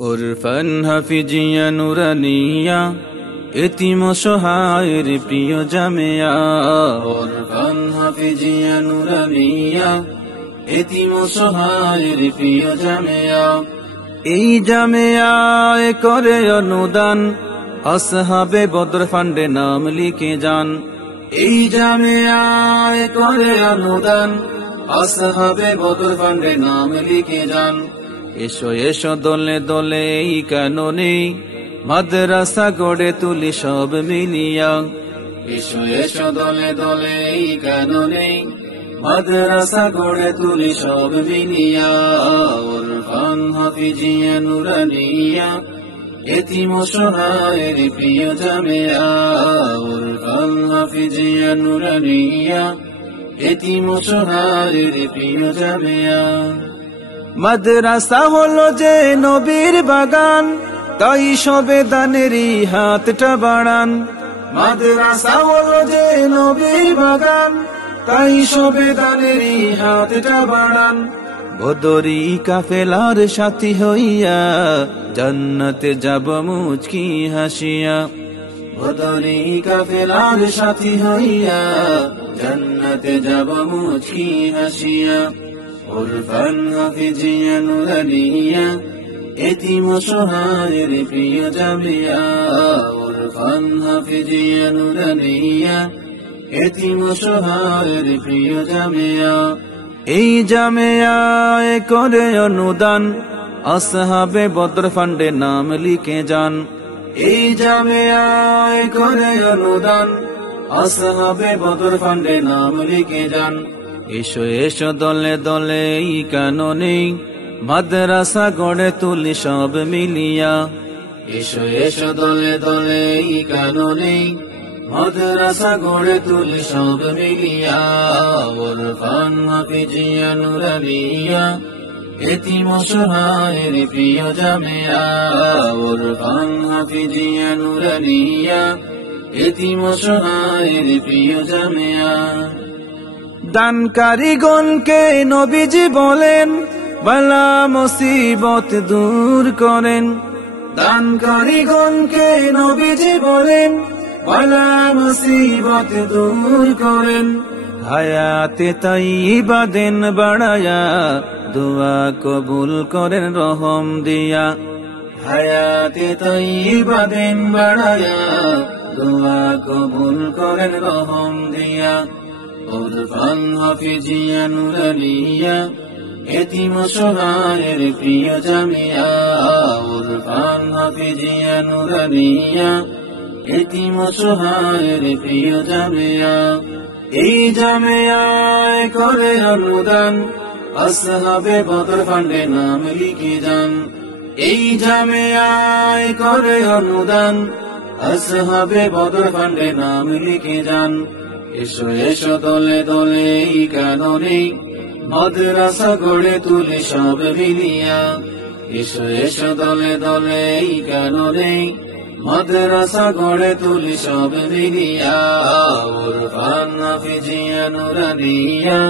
উরফান হাফিজিয়া নুরানিয়া এতিম সহায়ের প্রিয় জামিয়া। উরফান হাফিজিয়া নুরানিয়া এতিম সহায়ের প্রিয় জামিয়া। এই জামিয়ায় করে অনুদান আসহাবে বদর ফান্ডে নাম লিখে যান। এই জামিয়ায় করে অনুদান আসহাবে বদর ফান্ডে নাম লিখে যান। এসো এসো দলে দলে এই কাননে মাদ্রাসা গড়ে তুলি সব মিলিয়া। এসো এসো দলে দলে এই কাননে মাদ্রাসা গড়ে তুলি সব মিলিয়া। উরফান হাফিজিয়া নুরানিয়া এতিম সহায়ের প্রিয় জামিয়া। উরফান হাফিজিয়া নুরানিয়া এতিম সহায়ের প্রিয় জামিয়া। মাদ্রাসা হলো যে নবীর বাগান, তাই সবে দানেরই হাতটা বাড়ান। মাদ্রাসা হলো যে নবীর বাগান, তাই সবে দানেরই হাতটা বাড়ান। বদরি কাফেলার সাথী হইয়া জান্নাতে যাব মুচকি হাসিয়া। বদরি কাফেলার সাথী হইয়া জান্নাতে যাব মুচকি হাসিয়া। উরফান হাফিজিয়া নুরানিয়া এতিম সহায়ের প্রিয় জামিয়া। উরফান হাফিজিয়া নুরানিয়া এতিম সহায়ের প্রিয় জামিয়া। এই জামিয়ায় করে অনুদান আসহাবে বদর ফান্ডে নাম লিখে যান। এই জামিয়ায় করে অনুদান আসহাবে বদর ফান্ডে নাম লিখে যান। এসো এসো দলে দলে এই কাননে মাদ্রাসা গড়ে তুলি সব মিলিয়া। এসো এসো দলে দলে এই কাননে মাদ্রাসা গড়ে তুলি সব মিলিয়া। উরফান হাফিজিয়া নুরানিয়া এতিম সহায়ের প্রিয় জামিয়া। উরফান হাফিজিয়া নুরানিয়া এতিম সহায়ের প্রিয় জামিয়া। দানকারীগণকে নবীজি বলেন বালা মুসিবত দূর করেন। দানকারীগণকে নবীজি বলেন বালা মুসিবত দূর করেন। হায়াতে তাইয়্যিবা দেন বাড়ায়া দোয়া কবুল করেন রহম দিয়া। হায়াতে তাইয়্যিবা দেন বাড়ায়া দোয়া কবুল করেন রহম দিয়া। উরফান হাফিজিয়া নুরানিয়া এতিম সহায়ের প্রিয় জামিয়া। উরফান হাফিজিয়া নুরানিয়া এতিম সহায়ের প্রিয় জামিয়া। এই জামিয়ায় করে অনুদান আসহাবে বদর ফান্ডে নাম লিখে যান। এই জামিয়ায় করে অনুদান আসহাবে বদর ফান্ডে নাম লিখে যান। এসো এসো দলে দলে এই কাননে মাদ্রাসা গড়ে তুলি সব মিলিয়া। এসো এসো দলে দলে এই কাননে মাদ্রাসা গড়ে তুলি সব মিলিয়া। উরফান হাফিজিয়া নুরানিয়া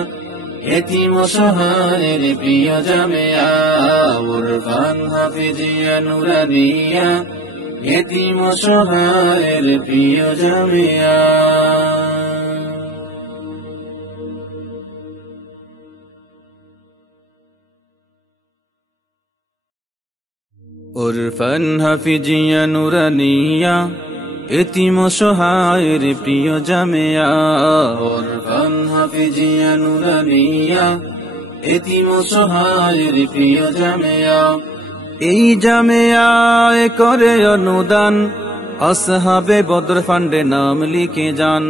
এতিম সহায়ের প্রিয় জামিয়া। উরফান হাফিজিয়া নুরানিয়া এতিম সহায়ের প্রিয় জামিয়া। উরফান হাফিজিয়া নুরানিয়া এতিম সহায়ের প্রিয় জামিয়া। উরফান হাফিজিয়া নুরানিয়া এতিম সহায়ের প্রিয় জামিয়া। এই জামিয়ায় করে অনুদান আসহাবে বদর ফান্ডে নাম লিখে যান।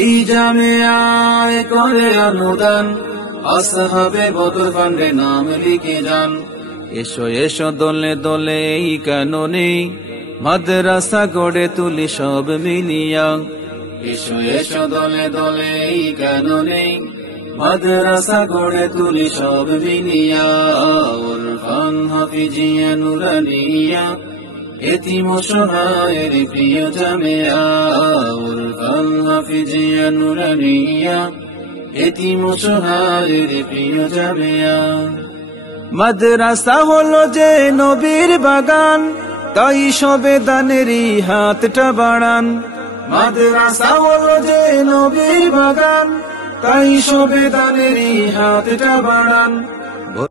এই জামিয়ায় করে অনুদান আসহাবে বদর ফান্ডে নাম লিখে যান। এসো এসো দলে দলে এই কাননে মাদ্রাসা গড়ে তুলি সব মিলিয়া। এসো এসো দলে দলে এই কাননে মাদ্রাসা গড়ে তুলি সব মিলিয়া। উরফান হাফিজিয়া নুরানিয়া এতিম সহায়ের প্রিয় জামিয়া। উরফান হাফিজিয়া নুরানিয়া এতিম সহায়ের প্রিয় জামিয়া। মাদ্রাসা হলো যে নবীর বাগান, তাই সবে দানেরই হাতটা বাড়ান। মাদ্রাসা হলো যে নবীর বাগান, তাই সবে দানেরই হাতটা বাড়ান।